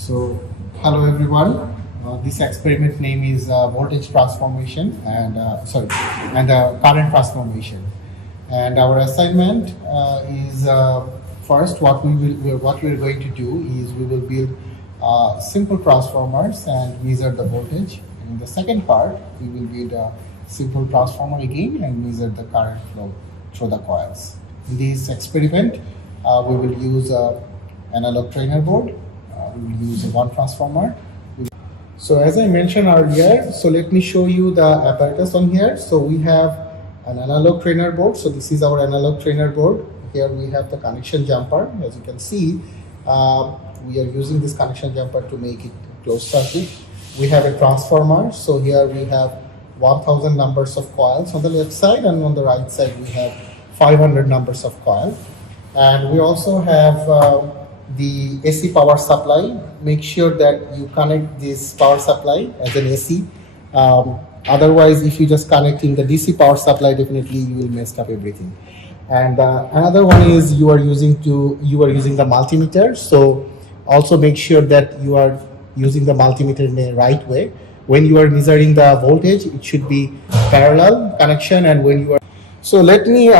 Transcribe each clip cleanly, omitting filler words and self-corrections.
So, hello everyone. This experiment name is voltage transformation and current transformation. And our assignment is first what we are going to do is we will build simple transformers and measure the voltage. And in the second part, we will build a simple transformer again and measure the current flow through the coils. In this experiment, we will use analog trainer board. We will use one transformer. So as I mentioned earlier, so let me show you the apparatus on here. So we have an analog trainer board. So this is our analog trainer board. Here we have the connection jumper. As you can see, we are using this connection jumper to make it closed circuit. We have a transformer. So here we have 1000 numbers of coils on the left side, and on the right side we have 500 numbers of coil. And we also have the AC power supply. Make sure that you connect this power supply as an AC. Otherwise, if you just connect in the DC power supply, definitely you will mess up everything. And another one is you are using the multimeter. So also make sure that you are using the multimeter in the right way. When you are measuring the voltage, it should be parallel connection, and when you are so let me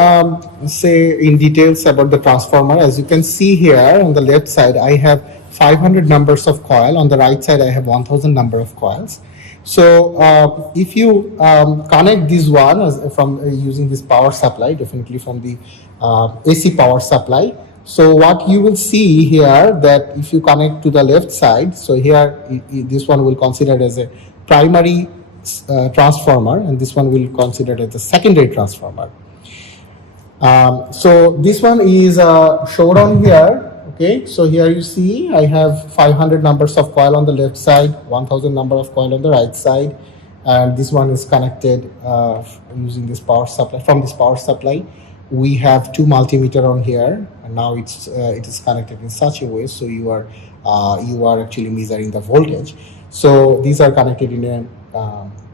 say in details about the transformer. As you can see here on the left side, I have 500 numbers of coil. On the right side, I have 1000 number of coils. So if you connect this one from using this power supply, definitely from the AC power supply. So what you will see here that if you connect to the left side, so here this one will consider as a primary transformer, and this one will consider as a secondary transformer. So this one is showed on here. Okay, so here you see I have 500 numbers of coil on the left side, 1000 number of coil on the right side, and this one is connected using this power supply. From this power supply, we have two multimeter on here, and now it is connected in such a way so you are actually measuring the voltage. So these are connected in a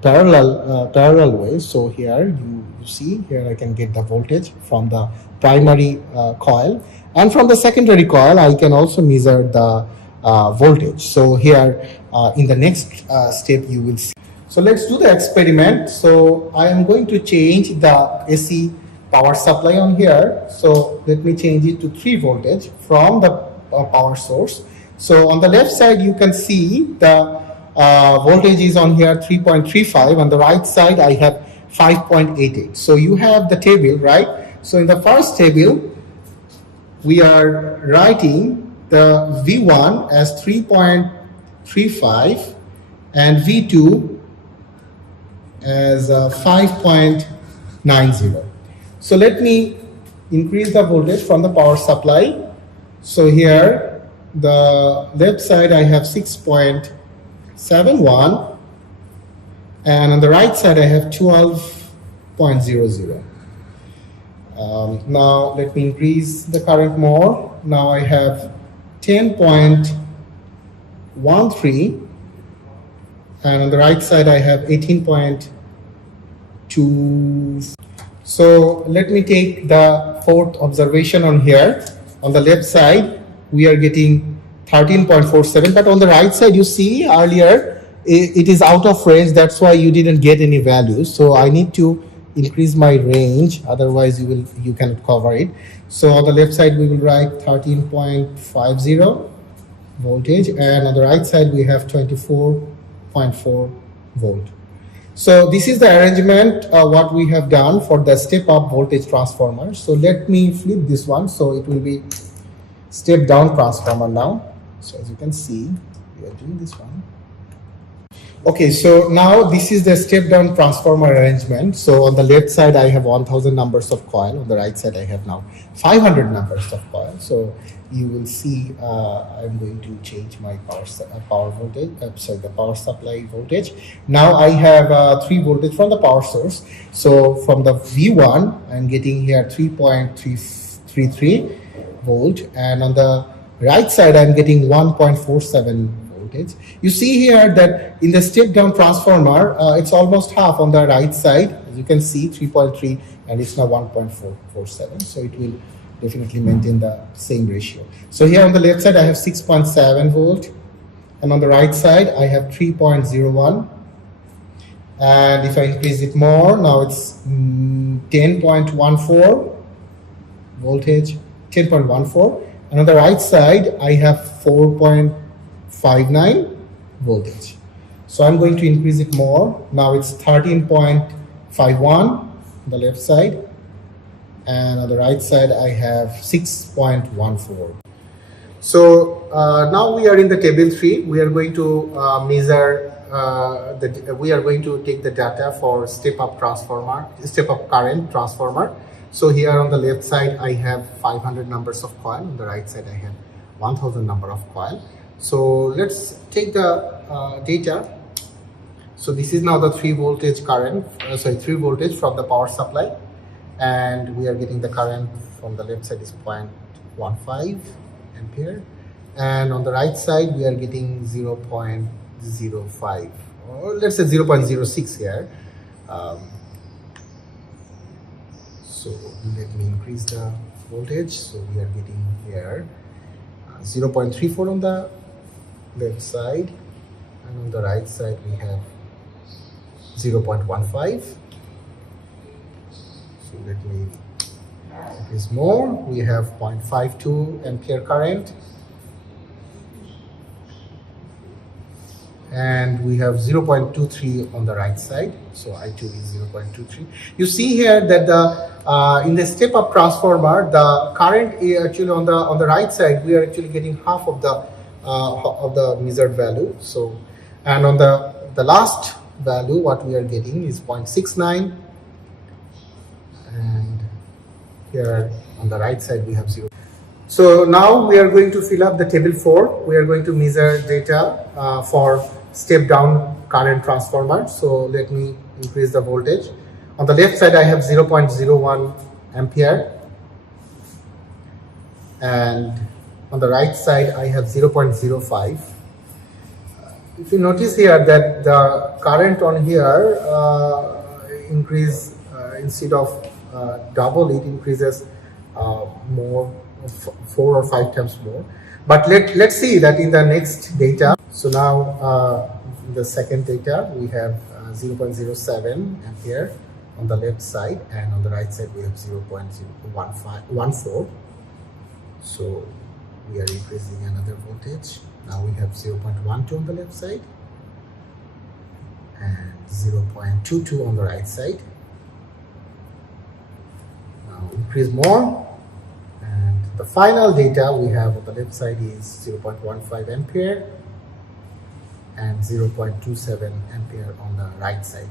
parallel way. So here you see here I can get the voltage from the primary coil, and from the secondary coil I can also measure the voltage. So here in the next step you will see. So let's do the experiment. So I am going to change the AC power supply on here. So let me change it to 3 voltage from the power source. So on the left side you can see the voltage is on here 3.35. On the right side I have 5.88. So you have the table, right? So in the first table we are writing the V1 as 3.35 and V2 as 5.90. So let me increase the voltage from the power supply. So here the left side I have 6.71, and on the right side I have 12.00. Now let me increase the current more. Now I have 10.13, and on the right side I have 18.2. So let me take the fourth observation on here. On the left side we are getting 13.47, but on the right side you see earlier it is out of range. That's why you didn't get any values. So I need to increase my range, otherwise you cannot cover it. So on the left side we will write 13.50 voltage, and on the right side we have 24.4 volt. So this is the arrangement what we have done for the step up voltage transformer. So let me flip this one, so it will be step down transformer now. So as you can see, we are doing this one. Okay, so now this is the step down transformer arrangement. So on the left side I have 1000 numbers of coil, on the right side I have now 500 numbers of coil. So you will see I'm going to change my power voltage, the power supply voltage. Now I have 3 voltage from the power source. So from the V1 I'm getting here 3.33 volt, and on the right side I'm getting 1.47 voltage. You see here that in the step down transformer it's almost half on the right side. As you can see, 3.3, and it's now 1.47. So it will definitely maintain the same ratio. So here on the left side I have 6.7 volt, and on the right side I have 3.01, and if I increase it more, now it's 10.14 voltage, 10.14, and on the right side I have 4.59 voltage. So I'm going to increase it more. Now it's 13.51 on the left side, and on the right side I have 6.14. So now we are in the table 3. We are going to measure we are going to take the data for step-up current transformer. So here on the left side I have 500 numbers of coil, on the right side I have 1000 number of coil. So let's take the data. So this is now the 3 voltage current, 3 voltage from the power supply, and we are getting the current from the left side is 0.15 ampere, and on the right side we are getting 0.05, or let's say 0.06 here. So let me increase the voltage. So we are getting here 0.34 on the left side, and on the right side we have 0.15. So let me increase more. We have 0.52 ampere current, and we have 0.23 on the right side. So I2 is 0.23. You see here that the in the step-up transformer, the current actually on the right side we are actually getting half of the measured value. So, and on the last value what we are getting is 0.69, and here on the right side we have 0. So now we are going to fill up the table 4. We are going to measure data for step down current transformer. So let me increase the voltage. On the left side I have 0.01 ampere, and on the right side I have 0.05. If you notice here that the current on here increase instead of double, it increases more, 4 or 5 times more. But let's see that in the next data. So now the second data we have 0.07 ampere on the left side, and on the right side we have 0.014. So we are increasing another voltage. Now we have 0.12 on the left side and 0.22 on the right side. Now increase more, and the final data we have on the left side is 0.15 ampere and 0.27 ampere on the right side.